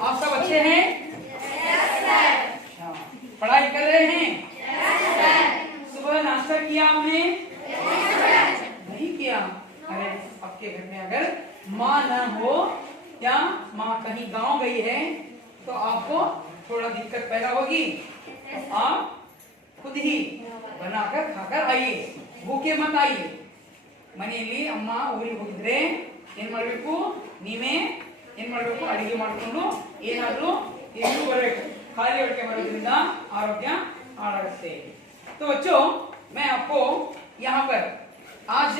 आप सब अच्छे हैं? अच्छा, पढ़ाई कर रहे हैं? सुबह नाश्ता किया आपने? नहीं किया? अरे आपके घर में अगर माँ न हो या माँ कहीं गांव गई है तो आपको थोड़ा दिक्कत पैदा होगी। तो आप खुद ही बनाकर खाकर आइए, भूखे मत आइए। ಮನೆಯಲ್ಲಿ ಅಮ್ಮ ಊರಿಗೆ ಹೋಗಿದ್ರೆ ಏನ್ ಮಾಡಬೇಕು, ನೀವೇ ಏನ್ ಮಾಡಬೇಕು, ಅಡಿಗೆ ಮಾಡಿಕೊಂಡು ಏನಾದ್ರೂ ತಿಂದು ಬರಬೇಕು। ಖಾಲಿ ಹೊಟ್ಟೆ ಬರೋದ್ರಿಂದ आरोग्य हारागुತ್ತೆ। तो बच्चों, मैं आपको यहाँ पर आज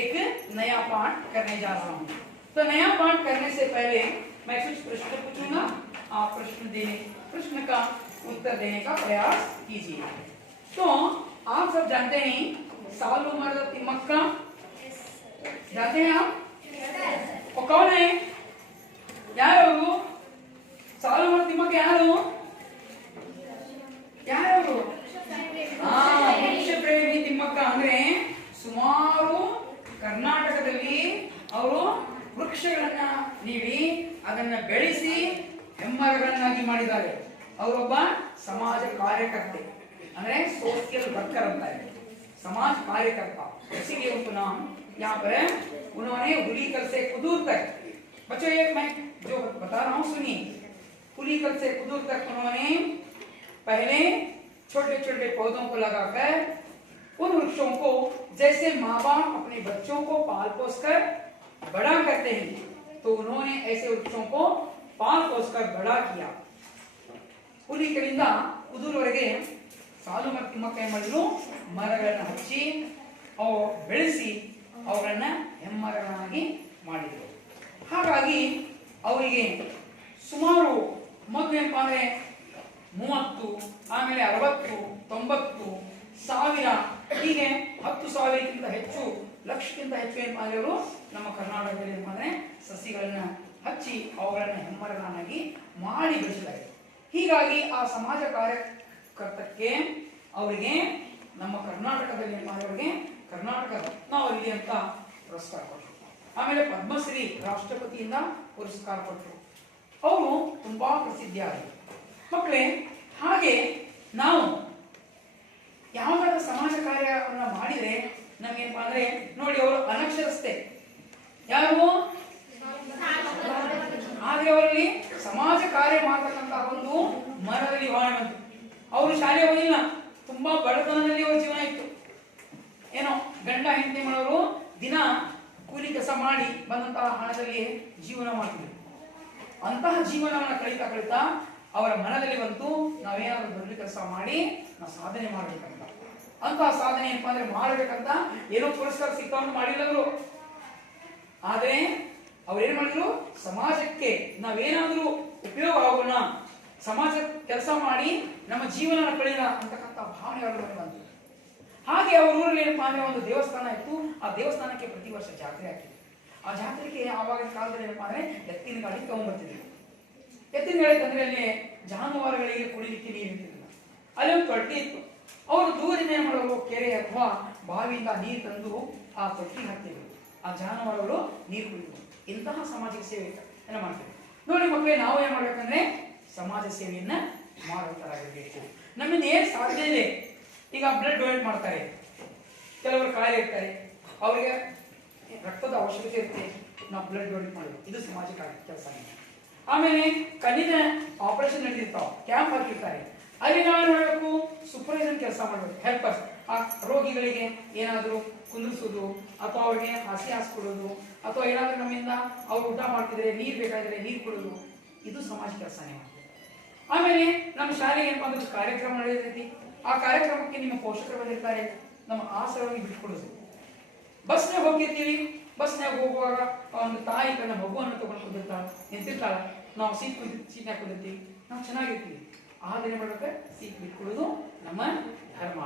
एक नया पाठ करने जा रहा हूँ। तो नया पाठ करने से पहले मैं कुछ प्रश्न पूछूंगा, आप प्रश्न का उत्तर देने का प्रयास कीजिए। तो आप सब जानते हैं सालू मर्द तिम्मक्का, जानते हैं आप? वो कौन है? ಯಾರು ಸಾಲು ಮರ್ದ ತಿಮ್ಮಕ್ಕ? ಯಾರು ವೃಕ್ಷ ಪ್ರೇಮಿ ತಿಮ್ಮಕ್ಕ ಅಂದ್ರೆ ಸುಮಾರು ಕರ್ನಾಟಕದಲ್ಲಿ ಅವರು ವೃಕ್ಷಗಳನ್ನ ನೀಡಿ ಅದನ್ನ ಬೆಳೆಸಿ ಹೆಮ್ಮರಗಳನ್ನಾಗಿ ಮಾಡಿದ್ದಾರೆ। ಅವರೊಬ್ಬ ಸಮಾಜ ಕಾರ್ಯಕರ್ತೆ, ಅಂದ್ರೆ सोशल वर्कर ಅಂತಾರೆ, समाज कार्यकर्ता। इसीलिए उनको नाम यहाँ पर उन्होंने हुलीकल से कुदूर तक, बच्चों ये मैं जो बता रहा हूँ सुनिए, हुलीकल से कुदूर तक उन्होंने पहले छोटे छोटे पौधों को लगाकर उन वृक्षों को जैसे माँ बाप अपने बच्चों को पाल पोस कर बड़ा करते हैं, तो उन्होंने ऐसे वृक्षों को पाल पोस कर बड़ा किया। ಹುಲಿಕಲಿಂದ ಕುದೂರವರೆಗೆ ಸಾಲು ಮರ ತಿಮ್ಮಕ್ಕ ಏನ್ ಮಾಡಿದ್ರು, ಮರಗಳನ್ನ ಹಚ್ಚಿ ಅವು ಬೆಳೆಸಿ ಅವುಗಳನ್ನ ಹೆಮ್ಮರಗಳನ್ನಾಗಿ ಮಾಡಿದ್ರು। ಹಾಗಾಗಿ ಅವರಿಗೆ ಸುಮಾರು ಮೊದಲು ಏನಪ್ಪಾ ಅಂದ್ರೆ 30, ಆಮೇಲೆ 60, 90, 1000 ಹೀಗೆ 10,000ಕ್ಕಿಂತ ಹೆಚ್ಚು, ಲಕ್ಷಕ್ಕಿಂತ ಹೆಚ್ಚು ಏನಪ್ಪಾ ಅಂದ್ರೆ ಅವರು ನಮ್ಮ ಕರ್ನಾಟಕದಲ್ಲಿ ಏನಪ್ಪಾ ಅಂದ್ರೆ ಸಸಿಗಳನ್ನ ಹಚ್ಚಿ ಅವುಗಳನ್ನ ಹೆಮ್ಮರಗಳನ್ನಾಗಿ ಮಾಡಿ ಬೆಳೆಸಲಾಗಿದೆ। ಹೀಗಾಗಿ ಆ ಸಮಾಜ ಕಾರ್ಯಕರ್ತಕ್ಕೆ ಅವರಿಗೆ ನಮ್ಮ ಕರ್ನಾಟಕದಲ್ಲಿ ಅವರಿಗೆ ಕರ್ನಾಟಕ ರತ್ನಾವಳಿ ಅಂತ ಪುರಸ್ಕಾರ ಕೊಟ್ಟರು, ಆಮೇಲೆ ಪದ್ಮಶ್ರೀ ರಾಷ್ಟ್ರಪತಿಯಿಂದ ಪುರಸ್ಕಾರ ಕೊಟ್ಟರು। ಅವರು ತುಂಬಾ ಪ್ರಸಿದ್ಧಿಯಾದರು। ಮಕ್ಕಳೇ, ಹಾಗೆ ನಾವು ಯಾವ್ದಾದ್ರು ಸಮಾಜ ಕಾರ್ಯವನ್ನ ಮಾಡಿದ್ರೆ ನಮ್ಗೇನಪ್ಪಾ ಅಂದ್ರೆ ನೋಡಿ, ಅವರು ಅನಕ್ಷರಸ್ತೆ, ಯಾರು ಆದ್ರೆ ಅವರಲ್ಲಿ ಸಮಾಜ ಕಾರ್ಯ ಮಾಡತಕ್ಕಂತ ಒಂದು ಮನದಲ್ಲಿ ವಾಣ ಬಂತು। ಅವರು ಶಾಲೆ ಹೋಗಿಲ್ಲ, ತುಂಬಾ ಬಡತನದಲ್ಲಿ ಅವರ ಜೀವನ ಇತ್ತು। ಏನೋ ಗಂಡ ಹೆಂಡತಿ ಮಾಡೋರು ದಿನ ಕೂಲಿ ಕೆಲಸ ಮಾಡಿ ಬಂದಂತಹ ಹಣದಲ್ಲಿ ಜೀವನ ಮಾಡ್ತಿದ್ರು। ಅಂತಹ ಜೀವನವನ್ನ ಕಳೀತಾ ಕಳೀತಾ ಅವರ ಮನದಲ್ಲಿ ಬಂತು, ನಾವೇನಾದ್ರೂ ದೊಡ್ಡ ಕೆಲಸ ಮಾಡಿ ನಾವು ಸಾಧನೆ ಮಾಡ್ಬೇಕಂತ। ಅಂತಹ ಸಾಧನೆ ಏನಪ್ಪಾ ಅಂದ್ರೆ ಮಾಡ್ಬೇಕಂತ ಏನೋ ಪುರಸ್ಕಾರ ಸಿಕ್ಕಾನು ಮಾಡಿಲ್ಲ ಅವರು, ಆದ್ರೆ ಅವ್ರೇನ್ ಮಾಡಿದ್ರು, ಸಮಾಜಕ್ಕೆ ನಾವೇನಾದ್ರೂ ಉಪಯೋಗ ಆಗೋಣ, ಸಮಾಜ ಕೆಲಸ ಮಾಡಿ ನಮ್ಮ ಜೀವನ ಕಳೆಯೋಣ ಅಂತಕ್ಕಂಥ ಭಾವನೆ ಅವರಲ್ಲಿ ಬಂತು। ಹಾಗೆ ಅವ್ರ ಊರಲ್ಲಿ ಏನಪ್ಪಾ ಅಂದ್ರೆ ಒಂದು ದೇವಸ್ಥಾನ ಇತ್ತು, ಆ ದೇವಸ್ಥಾನಕ್ಕೆ ಪ್ರತಿ ವರ್ಷ ಜಾತ್ರೆ ಆಗ್ತಿತ್ತು। ಆ ಜಾತ್ರೆಗೆ ಆವಾಗಿನ ಕಾಲದಲ್ಲಿ ಏನಪ್ಪಾ ಅಂದ್ರೆ ಎತ್ತಿನ ಗಾಡಿ ತಗೊಂಡ್ಬರ್ತಿದ್ರು। ಎತ್ತಿನ ಗಾಡಿ ತಂದ್ರೆ ಅಲ್ಲಿ ಜಾನುವಾರುಗಳಿಗೆ ಕುಡಿಲಿಕ್ಕೆ ನೀರು ಇರ್ತಿರ್ಲಿಲ್ಲ, ಅಲ್ಲಿ ಒಂದು ತೊಟ್ಟಿ ಇತ್ತು। ಅವರು ದೂರಿಂದ ಏನ್ ಮಾಡೋರು, ಕೆರೆ ಅಥವಾ ಬಾವಿಯಿಂದ ನೀರು ತಂದು ಆ ತೊಟ್ಟಿ ಹಾಕ್ತಿದ್ರು, ಆ ಜಾನುವಾರುಗಳು ನೀರು ಕುಡಿದ್ರು। ಇಂತಹ ಸಾಮಾಜಿಕ ಸೇವೆ ಎಲ್ಲ ಮಾಡ್ತೀವಿ ನೋಡಿ ಮಕ್ಕಳೇ। ನಾವು ಏನ್ ಮಾಡ್ಬೇಕಂದ್ರೆ ಸಮಾಜ ಸೇವೆಯನ್ನ ಮಾಡುವಂತರಾಗಿರ್ಬೇಕು। ನಮ್ಮಿಂದ ಏನ್ ಸಾಧ್ಯ ಇದೆ, ಈಗ ಬ್ಲಡ್ ಡೊನೇಟ್ ಮಾಡ್ತಾರೆ, ಕೆಲವರು ಕಾಯಿಲೆ ಇರ್ತಾರೆ, ಅವರಿಗೆ ರಕ್ತದ ಅವಶ್ಯಕತೆ ಇರುತ್ತೆ, ನಾವು ಬ್ಲಡ್ ಡೊನೇಟ್ ಮಾಡಬೇಕು, ಇದು ಸಮಾಜ ಕೆಲಸ। ಆಮೇಲೆ ಕಣ್ಣಿನ ಆಪರೇಷನ್ ನಡೆದಿರ್ತಾವ, ಕ್ಯಾಂಪ್ ಹಾಕಿರ್ತಾರೆ, ಅಲ್ಲಿ ನಾವೇನ್ ಮಾಡಬೇಕು, ಸೂಪರ್ವೈಸರ್ ಕೆಲಸ ಮಾಡಬೇಕು, ಹೆಲ್ಪರ್ಸ್। ಆ ರೋಗಿಗಳಿಗೆ ಏನಾದರೂ ಕುಂದಿರಿಸೋದು ಅಥವಾ ಅವ್ರಿಗೆ ಹಸಿ ಹಾಸ್ಕೊಡೋದು, ಅಥವಾ ಏನಾದ್ರೂ ನಮ್ಮಿಂದ ಅವ್ರು ಊಟ ಮಾಡ್ತಿದ್ರೆ ನೀರು ಬೇಕಾದ್ರೆ ನೀರು ಕೊಡೋದು, ಇದು ಸಮಾಜ ಕೆಲಸನೇ ಮಾಡ್ತೀವಿ। ಆಮೇಲೆ ನಮ್ಮ ಶಾಲೆಗೆ ಏನಪ್ಪಾ ಅಂದ್ರೆ ಕಾರ್ಯಕ್ರಮ ನಡೆಯತೈತಿ, ಆ ಕಾರ್ಯಕ್ರಮಕ್ಕೆ ನಿಮ್ಮ ಪೋಷಕರು ಬಂದಿರ್ತಾರೆ, ನಮ್ಮ ಆಸರವಾಗಿ ಬಿಟ್ಕೊಡೋದು। ಬಸ್ನಾಗ ಹೋಗಿರ್ತೀವಿ, ಬಸ್ನಾಗ ಹೋಗುವಾಗ ಒಂದು ತಾಯಿ ತನ್ನ ಮಗುವನ್ನು ತಗೊಂಡು ಕುಂದಿರ್ತಾಳ, ನಿಂತಿರ್ತಾಳ, ನಾವು ಸೀಟ್ನಾಗ ಕುಂದಿರ್ತೀವಿ, ನಾವು ಚೆನ್ನಾಗಿರ್ತೀವಿ, ಆದ್ರೆ ಏನ್ ಮಾಡ್ಬೇಕು, ಸೀಟ್ ಬಿಟ್ಕೊಡೋದು ನಮ್ಮ ಧರ್ಮ।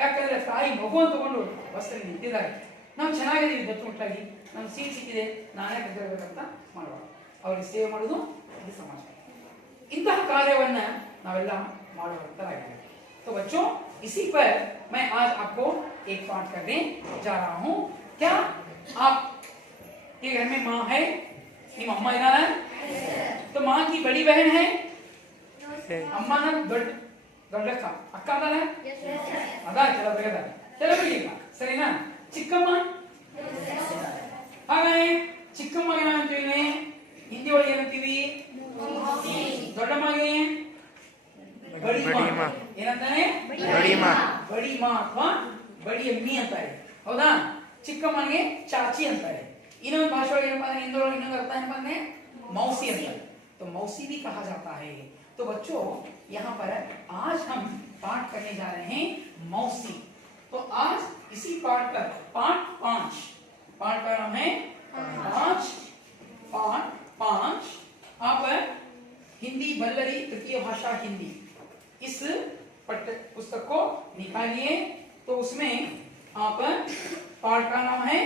ಯಾಕಂದ್ರೆ ತಾಯಿ ಮಗುವನ್ನು ತಗೊಂಡು ಬಸ್ಸಲ್ಲಿ ನಿಂತಿದ್ದಾರೆ, ನಾವು ಚೆನ್ನಾಗಿದ್ದೀವಿ, ದತ್ತುಮುಟ್ಟಾಗಿ ನಮ್ಗೆ ಸೀಟ್ ಸಿಕ್ಕಿದೆ, ನಾನೇ ಕಟ್ಟಿರ್ಬೇಕಂತ ಮಾಡುವ, ಅವ್ರಿಗೆ ಸೇವೆ ಮಾಡೋದು ಇದು ಸಮಾಜ। इंतः कार्यवन्न नावेल्ला माडुವಂತರಾಗಿದೆ। तो बच्चों, इसी पर मैं आज आपको एक पाठ करने जा रहा हूँ। क्या आप के घर में माँ है, ನಿಮ್ಮ ಅಮ್ಮ ಇದ್ದಾರಾ? तो माँ की बड़ी बहन है अम्मा ना ದೊಡ್ಡಕ್ಕ ಅಕ್ಕ ಅದಲ್ಲ ಅದಾ ಕೆಲವರಿಗೆ ಕೆಲವರಿಗೆ ಸರಿನಾ ಚಿಕ್ಕಮ್ಮ ಹಾಗಾದ್ರೆ ಚಿಕ್ಕಮ್ಮ ಏನಂತೀವಿ ಹಿಂದಿ ಒಳಗೆ ಏನಂತೀವಿ ದೊಡ್ಡಮ್ಮಗೆ ಬಡಿ ಮಾ ಏನಂತಾನೆ ಬಡಿ ಮಾ ಅಥವಾ ಬಡಿ ಅಮ್ಮಿ ಅಂತಾರೆ ಹೌದಾ ಚಿಕ್ಕಮ್ಮನಿಗೆ ಚಾಚಿ ಅಂತಾರೆ ಇನ್ನೊಂದು ಭಾಷೆ ಒಳಗೆ ಏನಪ್ಪ ಅಂದ್ರೆ ಹಿಂದಿ ಒಳಗೆ ಇನ್ನೊಂದು ಅರ್ಥ ಏನಪ್ಪ ಅಂದ್ರೆ मौसी अंतर तो मौसी भी कहा जाता है। तो बच्चों यहाँ पर आज हम पाठ करने जा रहे हैं मौसी। तो आज इसी पाठ पर पाठ 5 पाठ का नाम है पाठ 5 आप हिंदी बल्लरी तृतीय भाषा हिंदी इस पुस्तक को निकालिए। तो उसमें आप पाठ का नाम है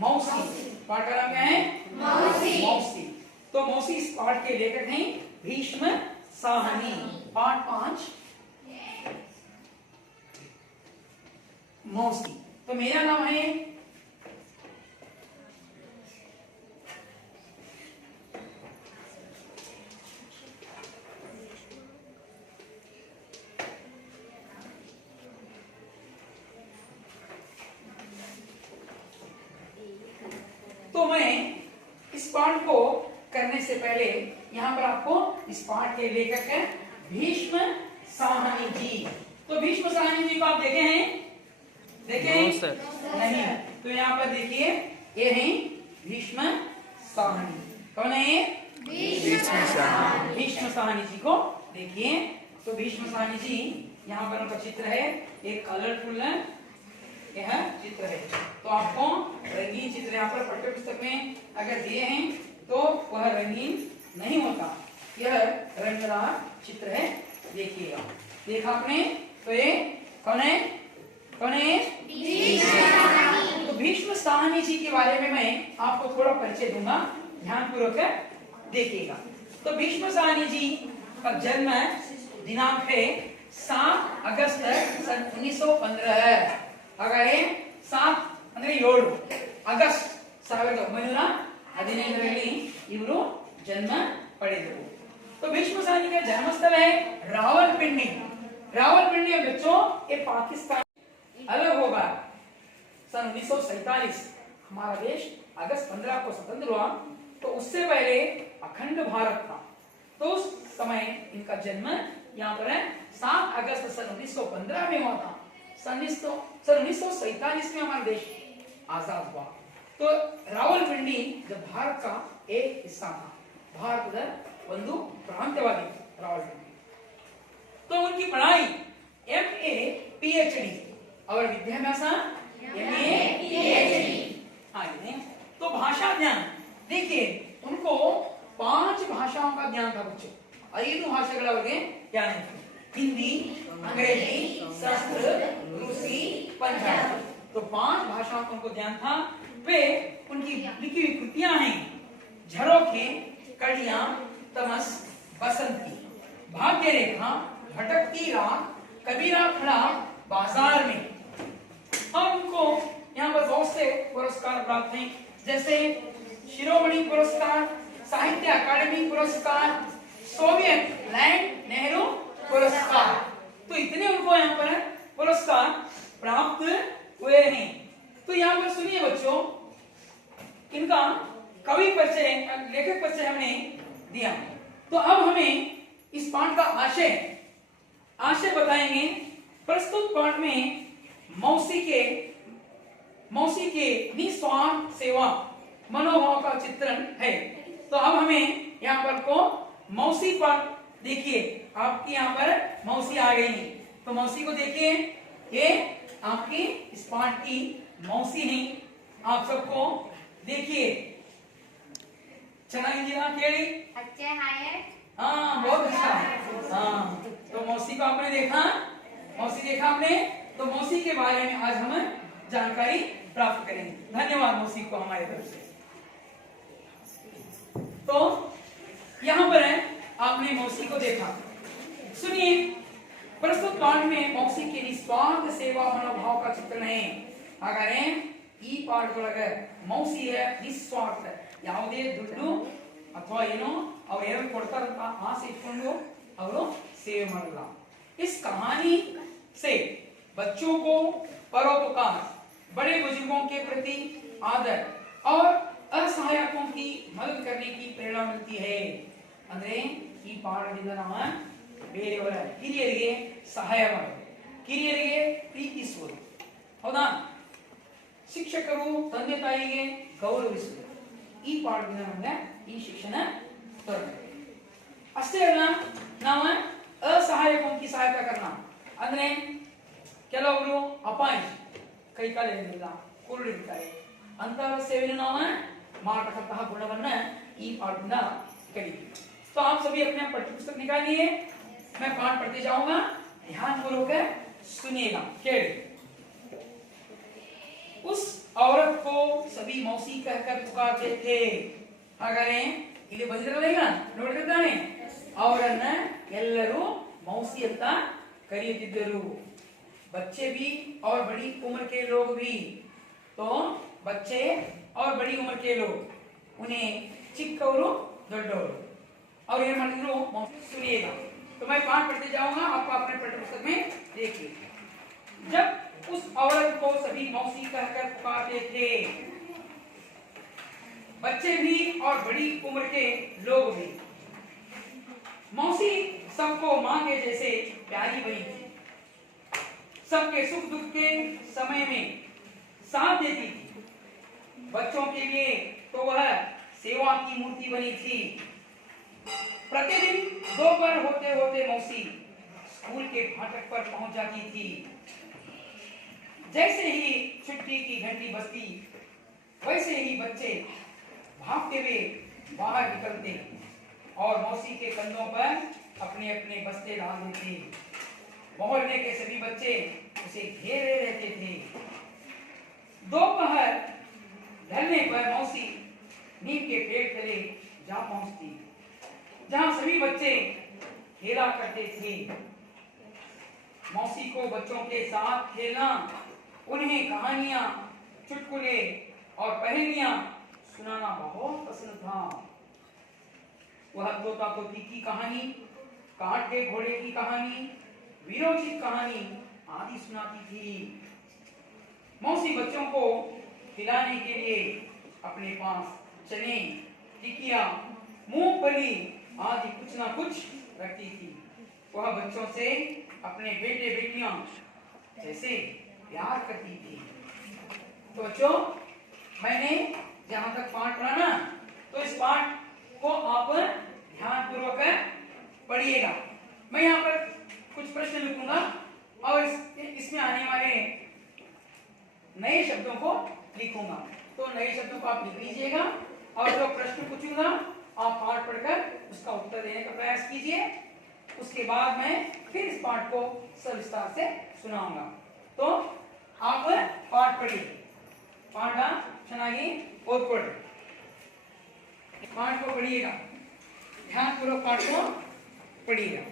मौसी। पाठ का नाम क्या है मौसी। तो मौसी इस पाठ के लेखक हैं भीष्म साहनी। पाठ 5 मौसी। तो मेरा नाम है तो मैं इस पाठ को करने से पहले यहाँ पर आपको इस पाठ के लेखक है भीष्म साहनी जी। तो भीष्म साहनी जी को आप देखे हैं नहीं तो यहाँ पर देखिए ये हैं भीष्म साहनी। कौन है भीष्म साहनी जी को देखिए। तो भीष्म साहनी जी यहाँ पर उनका चित्र है एक कलरफुल यह चित्र है। तो आपको रंगीन चित्र यहाँ पर पाठ्य पुस्तक में अगर दिए हैं तो वह रंगीन नहीं होता, यह रंगदार चित्र है। देखिएगा देखा आपने। तो ये कौन है तो भीष्म साहनी जी के बारे में मैं आपको थोड़ा परिचय दूंगा, ध्यान पूर्वक देखिएगा। तो भीष्म साहनी जी का जन्म दिनांक है 7 अगस्त सन 1915 है। ಹಾಗಾದ್ರೆ 7 ಅಂದ್ರೆ 7 ಆಗಸ್ಟ್ 1915ರಲ್ಲಿ ಇವರು ಜನ್ಮ ಪಡೆದರು। तो भीष्म साहनी का जन्म स्थल है रावलपिंडी। रावलपिंडी बच्चों ये पाकिस्तान अलग होगा सन 1947 हमारा देश अगस्त 15 को स्वतंत्र हुआ। तो उससे पहले अखंड भारत था। तो उस समय इनका जन्म यहाँ पर 7 अगस्त सन 1915 में हुआ था। सन 1947 में हमारा देश आजाद हुआ। तो रावलपिंडी जब भारत का एक हिस्सा था, भारत ಒಂದು ಪ್ರಾಂತ್ಯವಾಗಿತ್ತು ರಾವಲಪಿಂಡಿ। तो उनकी पढ़ाई MA PhD और विद्याभ्यास MA PhD आगे। तो भाषा ज्ञान देखिए उनको 5 भाषाओं का ज्ञान था बच्चों। 5 ಭಾಷೆಗಳ ಅವರಿಗೆ ಜ್ಞಾನ ಇತ್ತು। हिंदी अंग्रेजी संस्कृत रूसी पंजाबी। तो 5 भाषाओं का उनको ज्ञान था। वे उनकी लिखी हुई कृतियां हैं झरोखे कड़ियां तमस बसंती भाग्य रेखा भटकती रात कबीरा खड़ा बाजार में। और उनको यहाँ पर बहुत से पुरस्कार प्राप्त हैं जैसे शिरोमणि पुरस्कार साहित्य अकादमी पुरस्कार सोवियत लैंड नेहरू पुरस्कार। तो इतने उनको यहाँ पर पुरस्कार प्राप्त हुए हैं। तो यहाँ पर सुनिए बच्चों इनका कवि परिचय लेखक परिचय हमने दिया। तो अब हमें इस पाठ का आशय बताएंगे। प्रस्तुत पाठ में मौसी के निस्वार्थ सेवा मनोभाव का चित्रण है। तो अब हमें यहाँ पर को मौसी पर देखिए आपकी यहाँ पर मौसी आ गई। तो मौसी को देखिए ये आपकी इस पाठ की मौसी है। आप सबको देखिए ಚೆನ್ನಾಗಿದ್ದೀರಾ ಕೇಳಿ अच्छे हैं। हाँ बहुत अच्छा। हाँ तो मौसी को आपने देखा आपने। तो मौसी के बारे में आज हम जानकारी प्राप्त करेंगे। धन्यवाद मौसी को हमारे तरफ से। तो यहाँ पर है आपने मौसी को देखा। सुनिए प्रस्तुत पाठ में मौसी के निस्वार्थ सेवा मनोभाव का चित्रण है। ಹಾಗಾದ್ರೆ ಈ ಪಾಠದೊಳಗೆ ಮೌಸಿಯ ನಿಸ್ವಾರ್ಥ ಯಾವುದೇ ದುಡ್ಡು ಅಥವಾ ಏನೋ ಅವ್ರು ಏನು ಕೊಡ್ತಾರ ಆಸೆ ಇಟ್ಕೊಂಡು ಅವರು ಸೇವೆ ಮಾಡಲ್ಲ. इस कहानी से बच्चों को परोपकार, बड़े बुजुर्गों के प्रति आदर और असहायकों की मदद करने की प्रेरणा मिलती है. ಅಂದ್ರೆ ಈ ಪಾಠದಿಂದ ನಾವು ಬೇರೆಯವರ ಹಿರಿಯರಿಗೆ ಸಹಾಯ ಮಾಡೋದು, ಕಿರಿಯರಿಗೆ ಪ್ರೀತಿಸುವುದು, ಹೌದಾ, ಶಿಕ್ಷಕರು ತಂದೆ ತಾಯಿಗೆ ಗೌರವಿಸುವುದು. ಈ ಪಾಠದಿಂದ ನಮಗೆ ಈ ಶಿಕ್ಷಣ ದೊರಕುತ್ತೆ. ಅಷ್ಟೇ ಅಲ್ಲ, ನಾವು असहायकों की सहायता करना ಅಂದ್ರೆ ಕೆಲವರು ಅಪಾಯಜ, ಕೈ ಕಾಲು ಇರಲಿಲ್ಲ, ಕುರುಡಿರ್ತಾರೆ, ಅಂತಹ ಸೇವೆಯನ್ನು ನಾವು ಮಾಡತಕ್ಕಂತಹ ಗುಣವನ್ನ ಈ ಪಾಠದಿಂದ ಕಲಿತೀವಿ. तो आप सभी अपने पाठ्य पुस्तक निकालिए, मैं पाठ पढ़ते जाऊंगा, ध्यान पूर्वक सुनिएगा. केड़ी उस औरत को सभी मौसी कहकर पुकारते थे. ಹಾಗಾದ್ರೆ ಇಲ್ಲಿ ಬಂದಿರಲ್ಲ, ಈಗ ನೋಡಿರ್ತಾನೆ, ಅವರನ್ನ ಎಲ್ಲರೂ मौसी ಅಂತ ಕರೆಯುತ್ತಿದ್ದರು. बच्चे भी और बड़ी उम्र के लोग भी. तो बच्चे और बड़ी उम्र के लोग, उन्हें ಚಿಕ್ಕವರು ದೊಡ್ಡವರು और ये मंत्रों सुनिएगा. तो मैं पाठ पढ़ते जाऊंगा, आपको अपने पाठ्य पुस्तक में देखिए. जब उस औरत को सभी मौसी कहकर पुकारते थे, बच्चे भी और बड़ी उम्र के लोग भी. मौसी सबको मां के जैसे प्यारी बनी थी, सबके सुख दुख के समय में साथ देती थी. बच्चों के लिए तो वह सेवा की मूर्ति बनी थी. प्रतिदिन दोपहर होते होते मौसी स्कूल के फाटक पर पहुंच जाती थी. जैसे ही छुट्टी की घंटी बजती, वैसे ही बच्चे भागते हुए बाहर निकलते और मौसी के कंधों पर अपने अपने बस्ते डाल देते. मोहल्ले के सभी बच्चे उसे घेरे रहते थे. दोपहर ढलने पर मौसी नीम के पेड़ तले जा पहुंचती, जहां सभी बच्चे खेला करते थे. मौसी को बच्चों के साथ खेलना, उन्हें कहानियां, चुटकुले और पहेलियां सुनाना बहुत पसंद था. वह तोता तोती की कहानी, काट के घोड़े की कहानी, वीरोचित कहानी आदि सुनाती थी. मौसी बच्चों को खिलाने के लिए अपने पास चने, टिकिया, मूंगफली आदि कुछ ना कुछ रखती थी. वह बच्चों से अपने बेटे बेटियां जैसे प्यार करती थी. तो बच्चों, मैंने जहां तक पाठ पढ़ा ना, तो इस पाठ को आप ध्यान पूर्वक पढ़िएगा. मैं यहाँ पर कुछ प्रश्न लिखूंगा और इसमें आने वाले नए शब्दों को लिखूंगा. तो नए शब्दों को आप लिख लीजिएगा और जो प्रश्न पूछूंगा आप पाठ पढ़कर उसका उत्तर देने का प्रयास कीजिए. उसके बाद मैं फिर इस पाठ को सविस्तार से सुनाऊंगा. तो आप पाठ पढ़िए. पाठ ಚೆನ್ನಾಗಿ ಓದ್ಕೊಳ್ಳಿ. पाठ को पढ़िएगा, ध्यान पूर्वक पाठ को पढ़िएगा.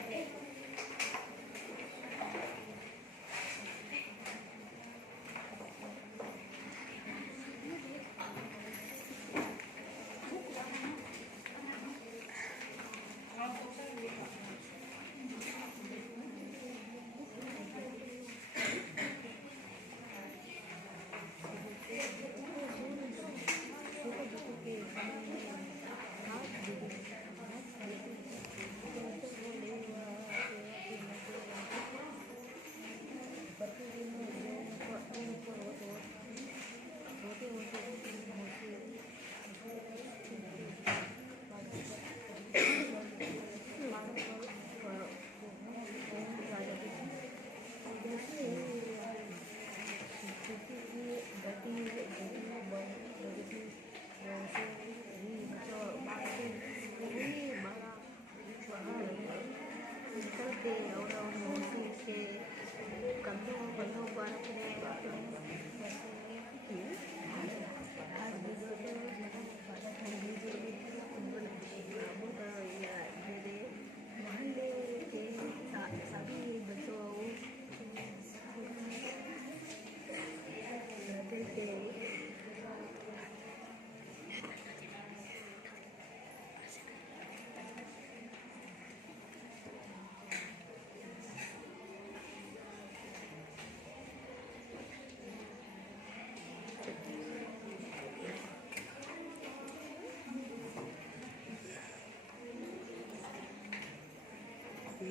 से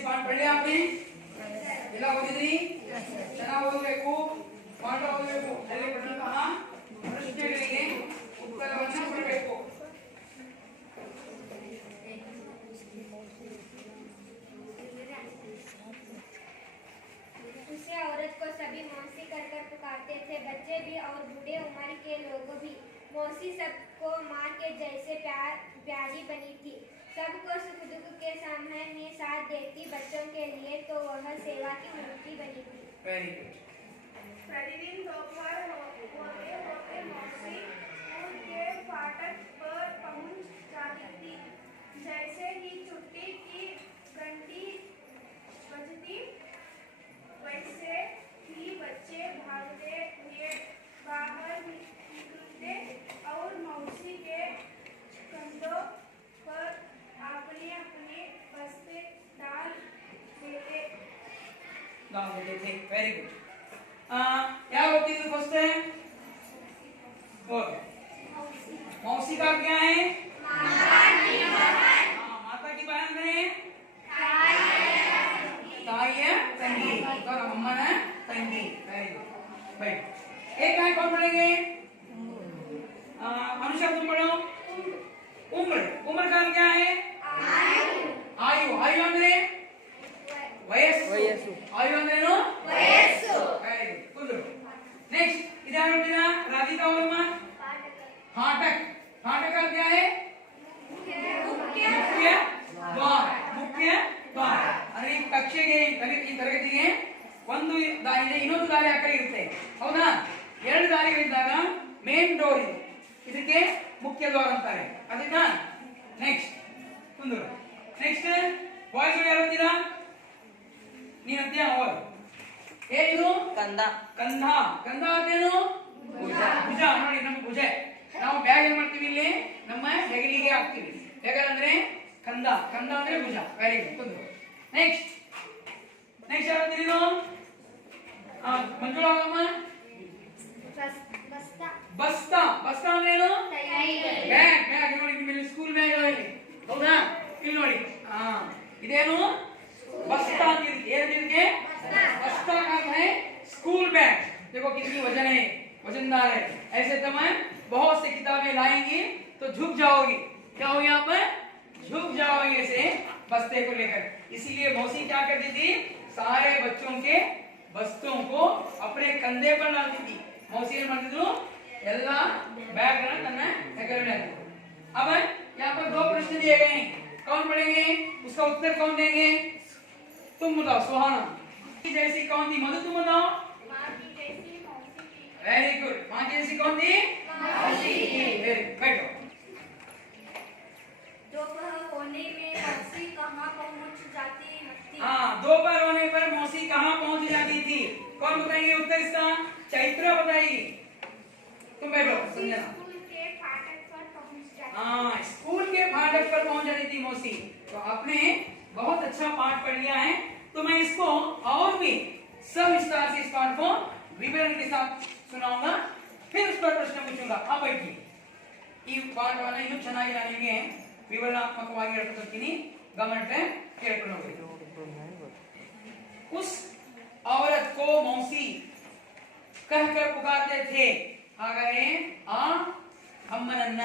पाठ पढ़ लिया आपने ಎಲ್ಲ ಓದಿದ್ರಿ ಚೆನ್ನಾಗಿ ಓದಬೇಕು ಪಾಠ ಓದಬೇಕು ಅಲ್ಲಿ ಪಡೆದಂತಹ ಪ್ರಶ್ನೆಗಳಿಗೆ ಉತ್ತರವನ್ನು ಕೊಡಬೇಕು उसे औरत को सभी मौसी कर पुकारते थे, बच्चे भी और बूढ़े उम्र के लोग भी। मौसी सबको माँ के जैसे प्यारी बनी थी, सबको सुख दुख के समय में साथ देती। बच्चों के लिए तो वह सेवा की मूर्ति बनी थी। Very good. प्रतिदिन दोपहर होते होते मौसी स्कूल के फाटक पर पहुंच जाती थी। जैसे ही छुट्टी की घंटी बजती वैसे ही बच्चे भागते हुए बाहर निकलते और मौसी के कंधों पर अपने अपने बस्ते डाल देते थे। Very good. क्या होती है फर्स्ट है मौसी का क्या है माता की बहन है ताई है तंगी और अम्मा है तंगी। वेरी गुड भाई एक लाइन कौन पढ़ेंगे अनुषा तुम पढ़ो उम्र उम्र का क्या है आयु आयु ಅಂದ್ರೆ ವಯಸ್ಸು ಆಯು ಅಂದ್ರೇನು ವಯಸ್ಸು ವೆರಿ ಗುಡ್ नेक्स्ट इधर ನೋಡಿರಾ राधिका वर्म फाटक फाटक का क्या है मुख्य द्वार मुख्य द्वार ಅಂದ್ರೆ ಈ ಕಕ್ಷೆಗೆ ಈ ತರಗತಿಗೆ ಒಂದು ದಾರಿ ಇದೆ ಇನ್ನೊಂದು ದಾರಿ ಆ ಕಡೆ ಇರುತ್ತೆ ಹೌದಾ ಎರಡು ದಾರಿಗಳಿದ್ದಾಗ ಮೇನ್ ಡೋರ್ ಇದೆ ಇದಕ್ಕೆ ಮುಖ್ಯ ದ್ವಾರ ಅಂತಾರೆ ಅದನ್ನ ನೆಕ್ಸ್ಟ್ ಕುಂದ್ರು ನೆಕ್ಸ್ಟ್ ಬಾಯ್ಸ್ ಯಾರು ಅಂತೀರಾ ನೀನು ಅಂತೀಯ ಓದ್ ಏನಿದು ಕಂದ ಕಂಧ ಕಂಧ ಅಂದ್ರೇನು ಭುಜ ಭುಜ ನೋಡಿ ನಮ್ಮ ಭುಜ ನಾವು ಬ್ಯಾಗ್ ಏನ್ ಮಾಡ್ತೀವಿ ಇಲ್ಲಿ ನಮ್ಮ ಹೆಗಲಿಗೆ ಹಾಕ್ತೀವಿ ಹೆಗಲ್ ಅಂದ್ರೆ ಕಂಧ ಕಂಧ ಅಂದ್ರೆ ಭುಜ ವೆರಿ ಗುಡ್ ಕುಂದ್ರು ನೆಕ್ಸ್ಟ್ ನೆಕ್ಸ್ಟ್ ಯಾರು ಅಂತೀರಿ ಇದು ಮಂಜುಳಾ ಅಮ್ಮ ಬಸ್ತಾ ಬಸ್ತಾ ಅಂದ್ರೇನು ಬ್ಯಾಗ್ ಬ್ಯಾಗ್ ನೋಡಿ ನಿಮ್ಮಲ್ಲಿ ಸ್ಕೂಲ್ ಬ್ಯಾಗ್ ಇಲ್ಲಿ ಹೌದಾ ಇಲ್ಲಿ ನೋಡಿ ಇದೇನು बस्ता ये बस्ता का है स्कूल बैग देखो कितनी वजन है वजनदार है ऐसे तुम्हें बहुत सी किताबें लाएंगी तो झुक जाओगी क्या होगी यहाँ पर झुक जाओगे ऐसे बस्ते को लेकर इसीलिए मौसी क्या करती थी सारे बच्चों के बस्तों को अपने कंधे पर डालती थी मौसी ಎಲ್ಲ बैग अब यहाँ पर दो प्रश्न दिए गए हैं कौन पढ़ेंगे उसका उत्तर कौन देंगे तुम बताओ सुहाना जैसी कौन थी मधु तुम बताओ वेरी गुड माँ जैसी कौन थी बैठो दोपहर होने में मौसी कहाँ पहुँच जाती थी? हाँ दोपहर होने पर मौसी कहाँ पहुँच जाती थी कौन बताएंगे उत्तर इसका चैत्रा बताएगी तुम बैठो समझना स्कूल के फाटक पर पहुँच जाती हाँ स्कूल के फाटक पर पहुँच जाती थी मौसी तो आपने बहुत अच्छा पाठ पढ़ लिया है तो मैं इसको और भी सविस्तार से इस पाठ को विवरण के साथ सुनाऊंगा फिर उस पर प्रश्न पूछूंगा आप बैठिए ಈ ಪಾಠವನ್ನ ಇನ್ನೂ ಚೆನ್ನಾಗಿ ನಾನು ನಿಮಗೆ ವಿವರಣಾತ್ಮಕವಾಗಿ ಹೇಳ್ಕೊಡ್ತೀನಿ ಗಮನಿಟ್ಟೆ ಕೇಳ್ಕೊಂಡು ಹೋಗಿ उस औरत को मौसी कहकर पुकारते थे ಹಾಗಾದ್ರೆ ಆ ಅಮ್ಮನನ್ನ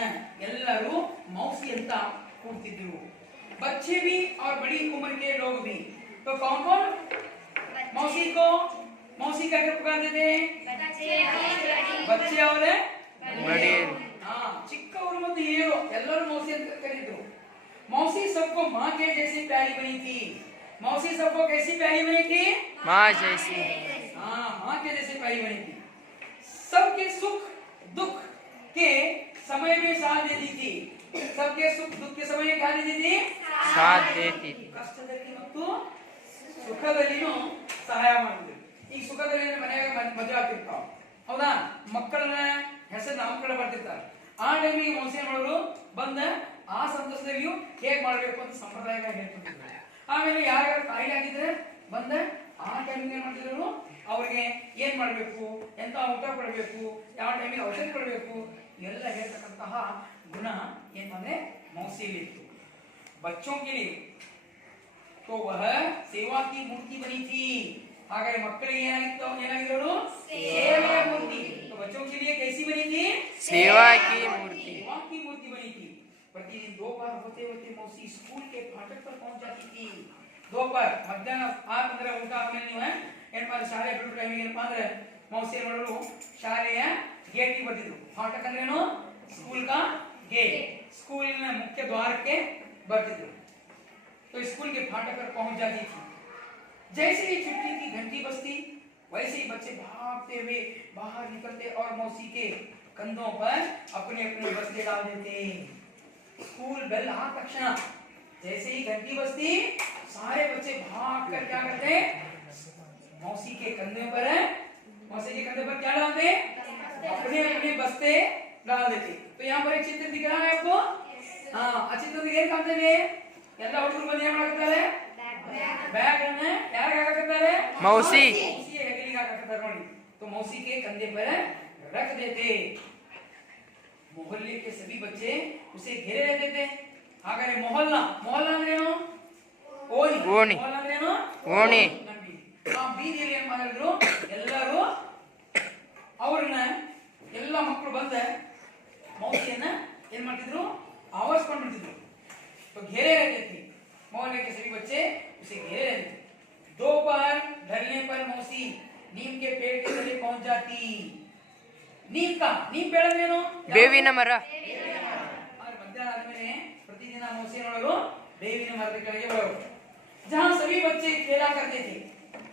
ಎಲ್ಲರೂ ಮೌಸಿ ಅಂತ ಕೂಗ್ತಿದ್ರು बच्चे भी और बड़ी उम्र के लोग भी तो कौन कौन मौसी को मौसी कहकर पुकारते थे बच्चे और बड़े हाँ ಚಿಕ್ಕವರು ಮತ್ತು ಹಿರಿಯರು ಎಲ್ಲರೂ ಮೌಸಿ ಅಂತ ಕರೆದಿದ್ರು मौसी सबको माँ के जैसी प्यारी बनी थी। मौसी सबको कैसी प्यारी बनी थी? माँ जैसी। हाँ, माँ के जैसी प्यारी बनी थी। सबके सुख दुख के समय में साथ देती थी। सबके सुख दुख के समय में क्या देती थी? साथ देती थी। ಕಷ್ಟದಲ್ಲಿ ಮತ್ತು ಸುಖದಲ್ಲಿನೂ ಸಹಾಯ ಮಾಡಿದ್ರು. ಈ ಸುಖದಲ್ಲಿ ಮನೆಯಾಗ ಮದುವೆ ಆಗ್ತಿರ್ತಾವ, ಹೌದಾ? ಮಕ್ಕಳನ್ನ ಹೆಸರು ನಾಮಕರಣ ಬರ್ತಿರ್ತಾರೆ. ಆ ಟೈಮಿಗೆ ಮೌಸಿ ಮಾಡೋರು ಬಂದ ಆ ಸಂತೋಷದಲ್ಲಿಯೂ ಹೇಗ್ ಮಾಡ್ಬೇಕು ಅಂತ ಸಂಪ್ರದಾಯವಾಗಿ ಹೇಳ್ತಿರ್ತಾರೆ. ಆಮೇಲೆ ಯಾರ್ಯಾರು ಕಾಯಿಲೆ ಆಗಿದ್ರೆ ಬಂದ ಆ ಟೈಮಿಗೆ ಏನ್ ಮಾಡ್ತಿದ್ರು, ಅವ್ರಿಗೆ ಏನ್ ಮಾಡ್ಬೇಕು, ಎಂತ ಊಟ ಕೊಡಬೇಕು, ಯಾವ ಟೈಮಿಗೆ ಔಷಧ ಕೊಡಬೇಕು, ಎಲ್ಲ ಹೇಳ್ತಕ್ಕಂತಹ ಗುಣ ಏನಂದ್ರೆ ಮೌಸಿಯಲ್ಲಿ ಇತ್ತು. बच्चों के लिए तो वह सेवा की मूर्ति बनी थी. ಹಾಗಾದ್ರೆ ಮಕ್ಕಳಿಗೆ ಏನಾಗಿದ್ದಳು? ಸೇವಾ ಮೂರ್ತಿ. तो बच्चों के लिए कैसी बनी थी? सेवा की मूर्ति। सेवा की मूर्ति बनी थी. प्रतिदिन दोपहर होते होते मौसी स्कूल के फाटक पर पहुंच जाती थी. दोपहर ಮಧ್ಯಾಹ್ನ ಅಂದ್ರೆ ಊಟ ಆದ್ಮೇಲೆ ನೀವು ಏನಪ್ಪಾ ಶಾಲೆ ಬಿಟ್ಟು ಟೈಮಿಗೆ ಏನಪ್ಪಾ ಅಂದ್ರೆ ಮೌಸಿ ಏನ್ ಮಾಡೋರು, ಶಾಲೆಯ ಗೇಟಿಗೆ ಬರ್ತಿದ್ರು. ಫಾಟಕ್ ಅಂದ್ರೇನು? ಸ್ಕೂಲ್ का गेट. ಸ್ಕೂಲಿನ ಮುಖ್ಯ ದ್ವಾರಕ್ಕೆ ಬರ್ತಿದ್ರು. तो स्कूल के फाटक पर पहुंच जाती थी. जैसे ही छुट्टी की घंटी बजती वैसे ही बच्चे भागते हुए बाहर निकलते और मौसी के कंधों पर अपने अपने बस्ते डाल देते. स्कूल बेल आ तक्षण जैसे ही घंटी बजती सारे बच्चे भाग कर क्या करते? मौसी के कंधे पर क्या डालते? अपने अपने बस्ते डाल देते. तो यहाँ पर एक चित्र दिख रहा है आपको. ಆ ಚಿತ್ರದಲ್ಲಿ ಏನ್ ಕಾಣ್ತೇವೆ? ಎಲ್ಲ ಹುಡುಗರು ಬಂದು ಏನ್ ಮಾಡ್ತಾರೆ? ಬ್ಯಾಗ್ ಅನ್ನ ಯಾರಿಗೆ ಹಾಕುತ್ತಾರೆ? मौसी। मौसी ಹೆಗಲಿಗೆ ಹಾಕುತ್ತಾರೆ ನೋಡಿ. तो मौसी के कंधे पर रख देते. मोहल्ले के सभी बच्चे उसे घेरे रहते थे. ಹಾಗಾದ್ರೆ ಮೊಹಲ್ಲಾ ಅಂದ್ರೇನು? ಓಣಿ. ಮೊಹಲ್ಲಾ ಅಂದ್ರೇನು? ಓಣಿ. ಆ ಬೀದಿಯಲ್ಲಿ ಏನ್ ಮಾಡಿದ್ರು, ಎಲ್ಲರೂ ಅವ್ರನ್ನ ಎಲ್ಲ ಮಕ್ಕಳು ಬಂದ ಮೌಸಿಯನ್ನ ಏನ್ ಮಾಡ್ತಿದ್ರು? आवाज कौन बिल्कुल तो घेरे रहते थे. मोहल्ले के सभी बच्चे उसे घेरे रहते थे. दोपहर ढलने पर मौसी नीम के पेड़ के तले पहुंच जाती. नीम पेड़ अंद्रेनु? ಬೇವಿನ ಮರ. और मध्याह्न आदमेले प्रतिदिन मौसी ನೋಡಲು ಬೇವಿನ ಮರದ ಕೆಳಗೆ ಬರೋರು. जहां सभी बच्चे खेला करते थे.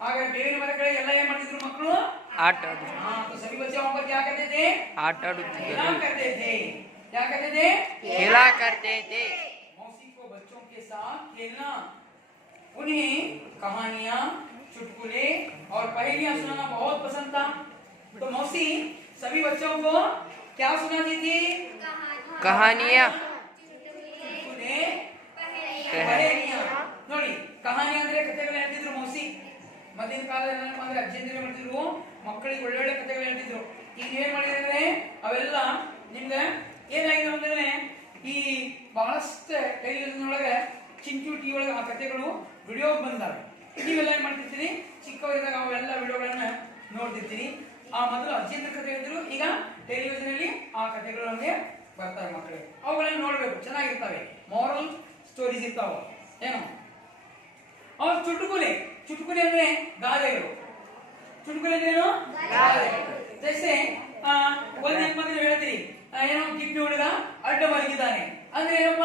आगे ಬೇವಿನ ಮರದ ಕೆಳಗೆ ಎಲ್ಲ ಏನ್ ಮಾಡ್ತಿದ್ರು ಮಕ್ಕಳು? ಆಟ ಆಡುತ್ತಿದ್ದರು. हां, तो सभी बच्चे वहां पर क्या करते थे? ಆಟ ಆಡುತ್ತಿದ್ದರು. खेला करते थे. क्या करते थे? खेला करते थे. मौसी को बच्चों के साथ खेलना, उन्हें कहानियां, चुटकुले और पहेलियां सुनाना बहुत पसंद था. तो मौसी सभी बच्चों को क्या सुनाती थी? कहानियां, चुटकुले, पहेलियां. ನೋಡಿ, ಕಹಾನಿ ಅಂದ್ರೆ ಕಥೆಗಳು ಹೇಳ್ತಿದ್ರು ಮೌಸಿ. ಮೊದಲಿನ ಕಾಲದಲ್ಲಿ ಏನಪ್ಪಾ ಅಂದ್ರೆ ಅಜ್ಜಿಂದಿರು ಮಾಡ್ತಿದ್ರು, ಮಕ್ಕಳಿಗೆ ಒಳ್ಳೊಳ್ಳೆ ಕಥೆಗಳು ಹೇಳ್ತಿದ್ರು. ಈಗ ಏನ್ ಮಾಡಿದ್ರೆ ಅವೆಲ್ಲ ನಿಮ್ಗೆ ಏನಾಗಿದೆ ಅಂದ್ರೆ ಈ ಬಹಳಷ್ಟು ಟೆಲಿವಿಷನ್ ಒಳಗೆ ಚಿಂಚು ಟಿವಿ ಒಳಗೆ ಆ ಕಥೆಗಳು ವಿಡಿಯೋ ಬಂದಾವೆ. ನೀವೆಲ್ಲ ಏನ್ ಮಾಡ್ತಿರ್ತೀರಿ? ಚಿಕ್ಕವರಿದ್ದಾಗ ಅವೆಲ್ಲ ವಿಡಿಯೋಗಳನ್ನ ನೋಡ್ತಿರ್ತೀರಿ. ಆ ಮೊದಲು ಅಜ್ಜಿಂದ್ರ ಕಥೆ ಹೇಳಿದ್ರು, ಈಗ ಟೆಲಿವಿಷನ್ ಅಲ್ಲಿ ಆ ಕಥೆಗಳು ನಮಗೆ ಬರ್ತಾವೆ ಮಕ್ಕಳಿಗೆ. ಅವುಗಳನ್ನ ನೋಡ್ಬೇಕು, ಚೆನ್ನಾಗಿರ್ತವೆ. ಮಾರಲ್ ಸ್ಟೋರೀಸ್ ಇರ್ತಾವ ಏನು. ಅವ್ರ ಚುಟುಕುಲೆ ಅಂದ್ರೆ ಗಾದೆಗಳು. ಚುಟುಕುಲೆ ಅಂದ್ರೇನು? ಗಾದೆಗಳು. ಜೈಸೆ ಒಂದ್ ಮಂದಿ ಹೇಳ್ತೀರಿ ಏನೋ ಕಿಪ್ಪಿ ಹುಡುಗ ಅಡ್ಡ ಮಲಗಿದ್ದಾನೆ ಅಂದ್ರೆ ಏನಪ್ಪ?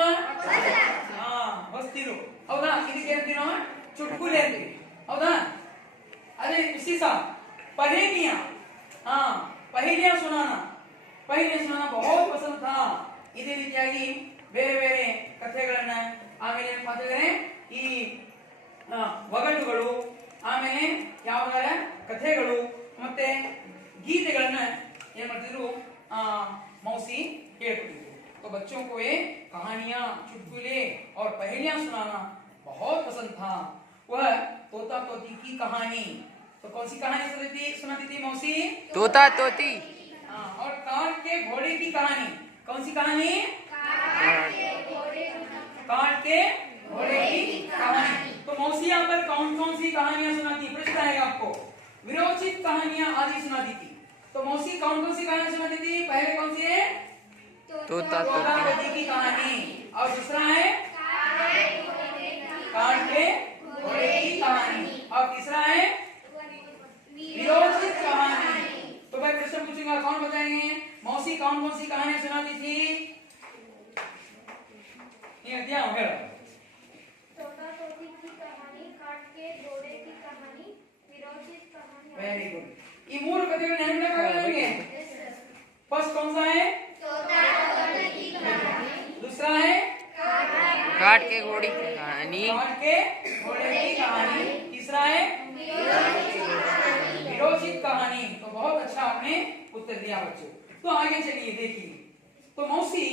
ಹೊಸ್ತಿರು. ಹೌದಾ? ಇದಕ್ಕೆ ಏನಂತೀವಿ ನಾವು? ಚುಟುಕುಲೆ ಅಂತೀವಿ. ಹೌದಾ? ಅದೇ ಉಸಿ ಸಾ ಪಹೇಲಿಯಾ. ಪಹೇಲಿಯಾ ಸುನಾನಾ ಬಹುತ್ ಪಸಂದ್ ಥಾ. ಇದೇ ರೀತಿಯಾಗಿ ಬೇರೆ ಬೇರೆ ಕಥೆಗಳನ್ನ, ಆಮೇಲೆ ಏನಪ್ಪ ಅಂತಂದ್ರೆ ಈ ಒಗಟುಗಳು, ಆಮೇಲೆ ಯಾವ್ದಾರ ಕಥೆಗಳು ಮತ್ತೆ ಗೀತೆಗಳನ್ನ ಏನ್ ಮಾಡ್ತಿದ್ರು मौसी ಹೇಳ್ಕೊಟ್ಟಿದ್ರು. तो बच्चों को ये कहानियां, चुटकुले और पहेलियां सुनाना बहुत पसंद था. वह तोता तोती की कहानी. तो कौन सी कहानी सुनाती थी मौसी? तोता तोती. और कांट के घोड़े की कहानी. कौन सी कहानी? कांट के घोड़े की कहानी. तो मौसी यहाँ पर कौन सी कहानियां सुनाती? प्रश्न आएगा आपको. विरोचित कहानियां आदि सुनाती थी. तो मौसी कौन सी कहानी सुनाती थी? पहले कौन सी है? तोता तोती की कहानी. और दूसरा है कांट के घोड़े की कहानी. और तीसरा है विरोचित कहानी. तो भाई प्रश्न पूछूंगा, कौन बताएंगे मौसी कौन सी कहानियां सुनाती थी? ये दिया होगा काट के घोड़े की कहानी विरोचित कहानी ವೆರಿ ಗುಡ್. ಈ ಮೂರು ಕಥೆಗಳು ನೆನಪಿಡಕ್ಕಾಗಲ್ಲ ನಿಮಗೆ? फर्स्ट कौन सा है? दूसरा है काट के घोड़ी की कहानी, काट के घोड़े की कहानी, तीसरा है विरोचित कहानी। तो बहुत अच्छा आपने उत्तर दिया बच्चों। तो आगे चलिए देखिए। तो मौसी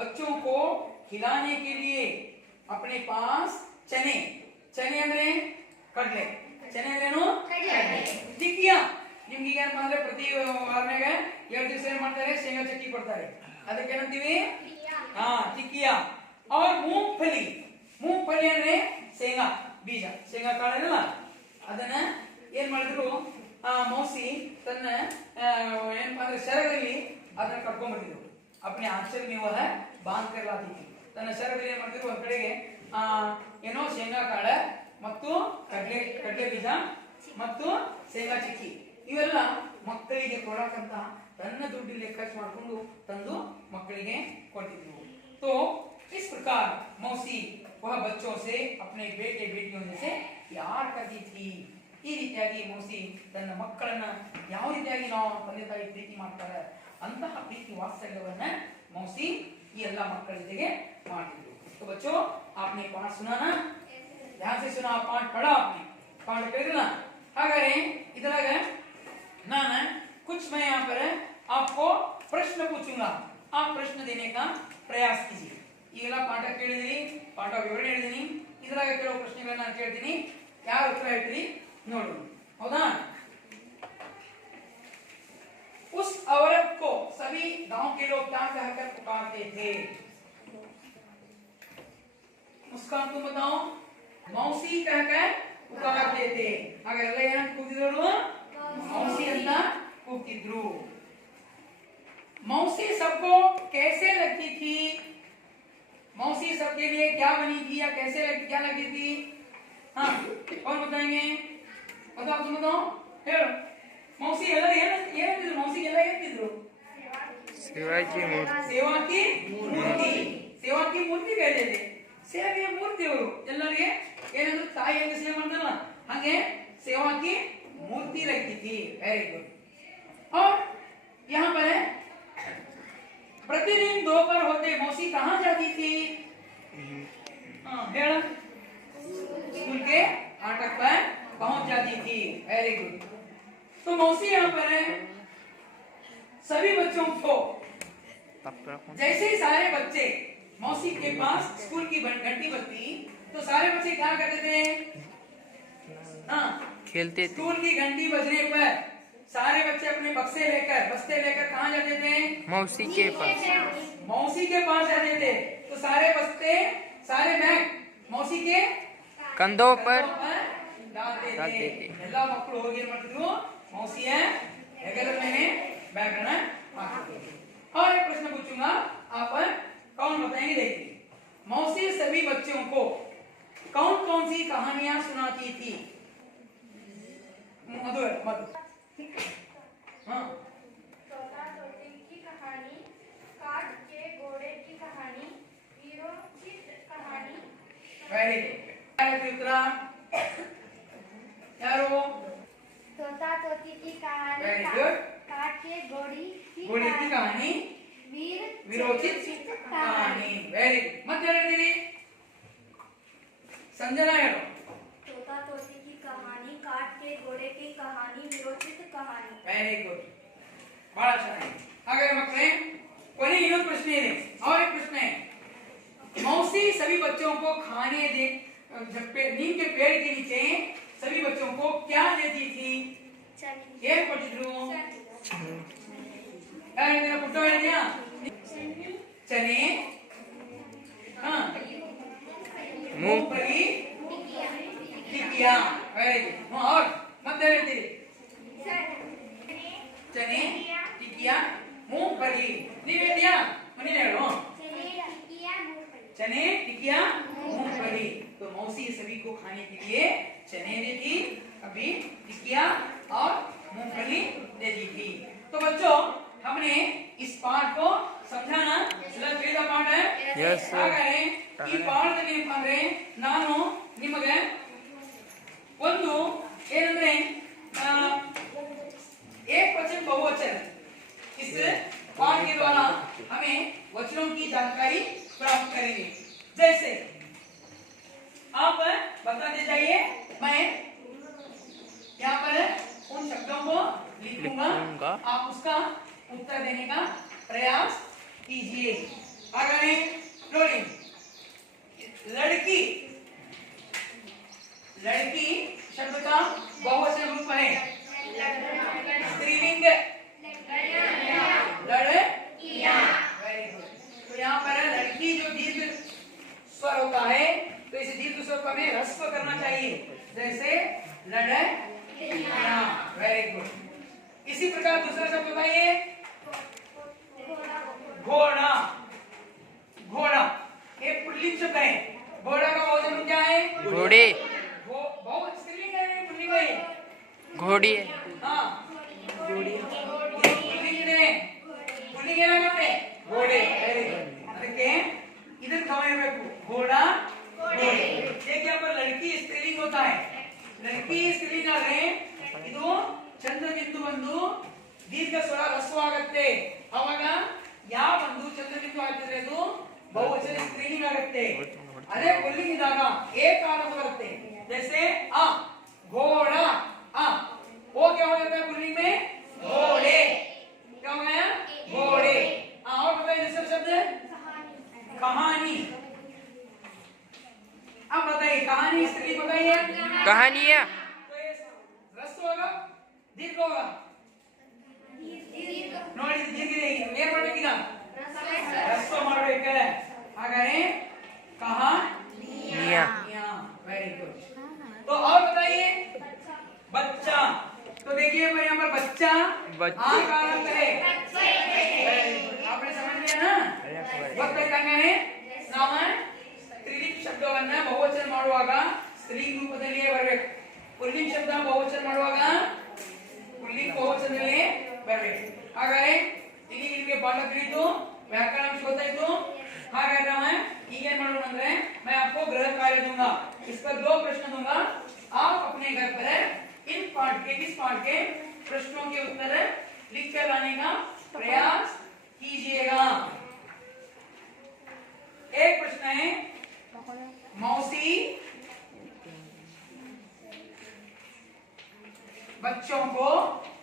बच्चों को खिलाने के लिए अपने पास चने ಅಂದ್ರೆ ಕಡಲೆ, ಚನೆ ಅಂದ್ರೇನು? ಟಿಕ್ಕಿಯ. ನಿಮ್ಗೆ ಈಗ ಏನಪ್ಪ ಅಂದ್ರೆ ಪ್ರತಿ ವಾರನಾಗ 2 ದಿವಸ ಏನ್ ಮಾಡ್ತಾರೆ? ಶೇಂಗಾ ಚಕ್ಕಿ ಕೊಡ್ತಾರೆ. ಅದಕ್ಕೆ ಏನಂತೀವಿ? ಟಿಕ್ಕಿಯ. और मूंगफली ಅಂದ್ರೆ ಶೇಂಗಾ ಬೀಜ, ಶೇಂಗಾ ಕಾಳಲ್ಲ, ಅದನ್ನ ಏನ್ ಮಾಡಿದ್ರು ಮೌಸಿ ತನ್ನ ಏನಪ್ಪ ಅಂದ್ರೆ ಶರದಲ್ಲಿ ಅದನ್ನ ಕಟ್ಕೊಂಡ್ ಬರ್ತಿದ್ರು. अपने आंचल में वह बांध कर लाती थी. ತನ್ನ ಶರದಲ್ಲಿ ಏನ್ ಮಾಡ್ತಿದ್ರು? ಒಂದ್ ಕಡೆಗೆ ಏನೋ ಶೇಂಗಾ ಕಾಳ ಮತ್ತು ಕಡಲೆ ಬೀಜ ಮತ್ತು ಶೇಂಗಾ ಚಿಕ್ಕಿ ಇವೆಲ್ಲ ಮಕ್ಕಳಿಗೆ ಕೊಡಕಂತ ತನ್ನ ದುಡ್ಡಿಗೆ ಖರ್ಚು ಮಾಡಿಕೊಂಡು ತಂದು ಮಕ್ಕಳಿಗೆ ಕೊಡ್ತಿದ್ರು. तो इस प्रकार मौसी वह बच्चों से अपने बेटे बेटियों से प्यार करती थी. ಈ ರೀತಿಯಾಗಿ ಮೌಸಿ ತನ್ನ ಮಕ್ಕಳನ್ನ ಯಾವ ರೀತಿಯಾಗಿ ನಾವು ತಂದೆ ತಾಯಿ ಪ್ರೀತಿ ಮಾಡ್ತಾರೆ ಅಂತಹ ಪ್ರೀತಿ ವಾತ್ಸಲ್ಯವನ್ನ मौसी ಈ ಎಲ್ಲ ಮಕ್ಕಳ ಜೊತೆಗೆ ಮಾಡ್ತಿದ್ರು. तो बच्चों आपने पाठ सुना ना? ध्यान से सुना. पाठ पढ़ा आपने? पाठ करेगा? हागारे इधर नाना कुछ मैं यहाँ पर आपको प्रश्न पूछूंगा. आप प्रश्न देने का प्रयास कीजिए. ಈಗೆಲ್ಲ ಪಾಠ ಕೇಳಿದಿರಿ, ಪಾಠ ವಿವರಣೆ ಹೇಳಿದೀನಿ. ಇದರಾಗ ಕೆಲವು ಪ್ರಶ್ನೆಗಳನ್ನ ನಾನು ಕೇಳ್ತೀನಿ, ಯಾರು ಉತ್ತರ ಹೇಳ್ತೀರಿ ನೋಡು. ಹೌದಾ? उस औरत को सभी गांव के लोग क्या कहकर पुकारते थे? मुस्कान तुम बताओ. मौसी कहकर पुकारते थे. अगर ಎಲ್ಲ ಏನಂತ ಕೂಗಿದ್ರು? मौसी ಅಂತ ಕೂಗ್ತಿದ್ರು. मौसी सबको कैसे लगती थी? मौसी सबके लिए क्या बनी थी या कैसे क्या लगी थी? हाँ, कौन बताएंगे? बताओ, तुम बताओ. ಹೇಳು. मौसी ಎಲ್ಲರೂ ಏನಂತಿದ್ರು? मौसी ಎಲ್ಲ ಹೇಳ್ತಿದ್ರು? शिवाजी मूर्ति, सेवा की मूर्ति. सेवा की मूर्ति कहते थे. ಸೇವೆಯ ಮೂರ್ತಿ ಅವರು. ಎಲ್ಲರಿಗೆ ಏನಂದ್ರೆ ತಾಯಿಯನ್ನು ಸೇವೆ ಮಾಡ್ತಾರಲ್ಲ ಹಾಗೆ सेवा की मूर्ति लगती थी. Very good. और यहाँ पर प्रतिदिन दोपहर होते मौसी कहाँ जाती थी? स्कूल के फाटक पर पहुंच जाती थी. Very good. तो मौसी यहाँ पर है सभी बच्चों को, जैसे ही सारे बच्चे मौसी के पास स्कूल की घंटी बजती तो सारे बच्चे क्या करते थे? खेलते थे. स्कूल की घंटी बजने पर सारे बच्चे अपने बक्से बस्ते लेकर कहाँ जाते थे? मौसी के पास. मौसी के पास जाते थे. तो सारे बस्ते सारे बैग मौसी के कंधों पर डालते डालते थे. थे. ಎಲ್ಲ ಮಕ್ಕಳು ಹೋಗಿ ಏನ್ ಮಾಡ್ತಿದ್ರು? मौसिಯ ಹೆಗಲ ಮೇಲೆ बैग अन्न हाकते थे. और एक प्रश्न पूछूंगा, आप कौन बताएंगे? देखिए, मौसी सभी बच्चों को कौन कौन सी कहानियां सुनाती थी? मधु हाँ. तोता तोती की कहानी, काट के घोड़े की कहानी, विरोचित कहानी. Very good. उत्तरा यारो. तोता तोती की कहानी वेरी गुड. काट के घोड़ी की कहानी विरोचित कहानी. Very good. ಮತ್ತೆ ಹೇಳಿದಿರಿ ಸಂಜನಾ ಹೇಳು. तोता तोती की कहानी, काट के घोड़े की कहानी, विरोचित कहानी. Very good. ಬಹಳ ಚೆನ್ನಾಗಿ. ಹಾಗಾದ್ರೆ ಮಕ್ಕಳೇ ಕೊನೆಗೆ ಇನ್ನೊಂದು ಪ್ರಶ್ನೆ ಇದೆ. और एक प्रश्न है, मौसी सभी बच्चों को खाने दे नीम के पेड़ के नीचे सभी बच्चों को क्या देती थी? ಏನ್ ಕೊಟ್ಟಿದ್ರು? ಯಾರು ಹೇಳಿದ್ರ? ಪುಟ್ಟ ಹೇಳಿದ್ಯಾ? ಚನೆ, मूंगफली, टिकिया. Very good. और ಮತ್ತೆ ಹೇಳ್ತೀರಿ? चने, टिकिया, मूंगफली. ನೀವು ಹೇಳಿದ್ಯಾ? ಮನೆ ಹೇಳು. चने, टिकिया, मूंगफली. तो मौसी सभी को खाने के लिए चने देती, कभी टिकिया और मूंगफली देती थी. तो बच्चों हमने इस पाठ को समझा ना? ಎಲ್ಲ ತಿಳಿದ ಪಾಠ? Yes, sir. ಹಾಗಾದ್ರೆ ಈ ಪಾಠದಲ್ಲಿ ಏನಪ್ಪ ಅಂದ್ರೆ ನಾನು ನಿಮಗೆ मैं यहाँ पर उन शब्दों को लिखूंगा, आप उसका उत्तर देने का प्रयास कीजिए। आगे रोलिंग। लड़की, लड़की शब्द का बहुवचन रूप है स्त्रीलिंग लड़कियां। Very good. तो यहाँ पर लड़की जो दीर्घ स्वर होता है तो इस दीर्घ स्वर को हमें ह्रस्व करना चाहिए, जैसे लड़कियां। Very good. इसी प्रकार दूसरा शब्द बताइए, घोड़ा। घोड़ा एक पुल्लिंग शब्द है। घोड़ा का बहुवचन रूप क्या है? घोड़े, बहुत स्त्रीलिंग है, पुल्लिंग है। घोड़ी, हाँ पुल्लिंग है ना घोड़े। घोड़े ಅದಕ್ಕೆ ಇದನ್ನ ಗಮನಿಸಬೇಕು, घोड़ा घोड़े। देखिए यहाँ पर लड़की स्त्रीलिंग होता है, लड़की स्त्रीलिಂग ಆದ್ರೆ ಇದು ಚಂದ್ರಬಿಂದು ಬಂದು ದೀರ್ಘ ಸ್ವರ ಹ್ರಸ್ವ ಆಗುತ್ತೆ, ಅವಾಗ ಯಾವ ಒಂದು ಚಂದ್ರಬಿಂದು ಆಗಿದ್ರೆ ಅದು ಬಹುವಚನ ಸ್ತ್ರೀಲಿಂಗ್ ಆಗುತ್ತೆ। ಅದೇ ಪುಲ್ಲಿಂಗ್ ಇದ್ದಾಗ ಏಕಾರ ಬರುತ್ತೆ, जैसे आ घोड़ा आ, वो क्या हो जाता है पुल्लिंग में? घोड़े। क्या हो गया? घोड़े। और बताइए दूसरा शब्द कहानी। अब बताइए कहानी स्त्री बताइए। कहानियाँ, तो ये ह्रस्व होगा दीर्घ होगा? ನೋಡಿ ದೀರ್ಘ ಇದೆ, ಏನ್ ಮಾಡ್ಬೇಕೀಗ? ह्रस्व ಮಾಡ್ಬೇಕು। ಹಾಗಾದ್ರೆ कहानियाँ, वेरी गुड। तो और बताइए बच्चा। तो देखिए यहाँ पर बच्चा बच्चे। आ का अर्थ है, आपने समझ लिया ना? ಗೊತ್ತಾಯ್ತಂಗಾನೆ ನಾವು ಸ್ತ್ರೀಲಿಂಗ ಶಬ್ದವನ್ನ ಬಹುವಚನ ಮಾಡುವಾಗ ಸ್ತ್ರೀಲಿಂಗ ರೂಪದಲ್ಲಿಯೇ ಬರಬೇಕು, ಪುಲ್ಲಿಂಗ ಶಬ್ದ ಬಹುವಚನ ಮಾಡುವಾಗ ಪುಲ್ಲಿಂಗ ಬಹುವಚನದಲ್ಲೇ ಬರಬೇಕು। ಹಾಗಾದ್ರೆ ಇಲ್ಲಿ ನಿಮಗೆ ಪಾಠ ತಿಳಿಯಿತು, ವ್ಯಾಕರಣ ಗೊತ್ತಾಯ್ತು। ಹಾಗಾದ್ರೆ ನಾವು ಈಗ ಏನ್ ಮಾಡೋಣ ಅಂದ್ರೆ मैं आपको गृह कार्य दूंगा, इस पर 2 प्रश्न दूंगा, आप अपने घर पर इन पाठ के इस पाठ के प्रश्नों के उत्तर लिख कर लाने का प्रयास कीजिएगा। एक प्रश्न है, मौसी बच्चों को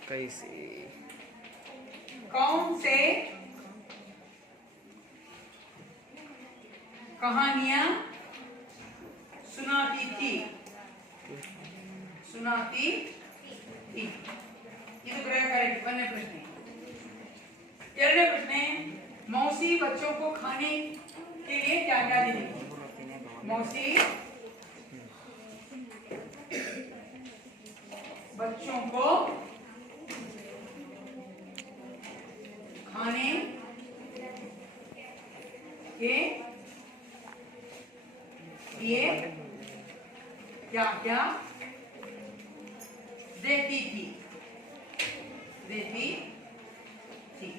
कैसे कौन से कहानियां सुनाती थी? सुनाती थी। ಇದು गृह कार्य पहले प्रश्न है। ಎರಡನೇ ಪ್ರಶ್ನೆ, मौसी बच्चों को खाने के लिए क्या क्या देती थी? मौसी बच्चों को खाने के लिए क्या क्या देती थी? देती थी।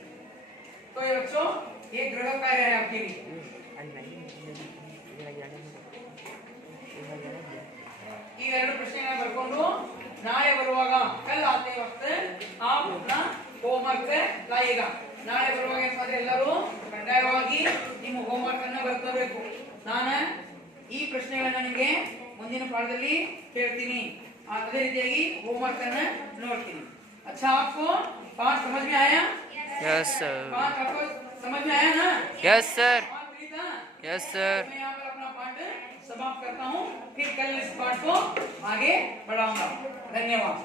तो ये बच्चों ये गृह कार्य है आपके लिए। ಈ ಎರಡು ಪ್ರಶ್ನೆಗಳನ್ನ ಬರ್ಕೊಂಡು ನಾಳೆ ಬರುವಾಗ ಕಲ್ ಆತೆ ವಕ್ತ आप अपना ಹೋಮ್ವರ್ಕ್ लाइएगा। ನಾಳೆ ಬರುವಾಗ ಏನಾದ್ರೆ ಎಲ್ಲರೂ ಕಡ್ಡಾಯವಾಗಿ ನಿಮ್ಮ ಹೋಮ್ವರ್ಕ್ ಅನ್ನು ಬರೆಸಬೇಕು। ನಾನು ಈ ಪ್ರಶ್ನೆಗಳನ್ನ ನಿಮಗೆ ಮುಂದಿನ ಪಾಠದಲ್ಲಿ ಕೇಳ್ತೀನಿ, ಅದೇ ರೀತಿಯಾಗಿ ಹೋಮ್ವರ್ಕ್ ಅನ್ನು ನೋಡ್ತೀನಿ। अच्छा आपको पाठ समझ में आया? यस सर, पाठ आपको समझ में आया ना? यस सर, पाठ ठीक था? Yes sir. मैं यहाँ पर अपना पाठ समाप्त करता हूँ, फिर कल इस पाठ को आगे बढ़ाऊंगा। धन्यवाद।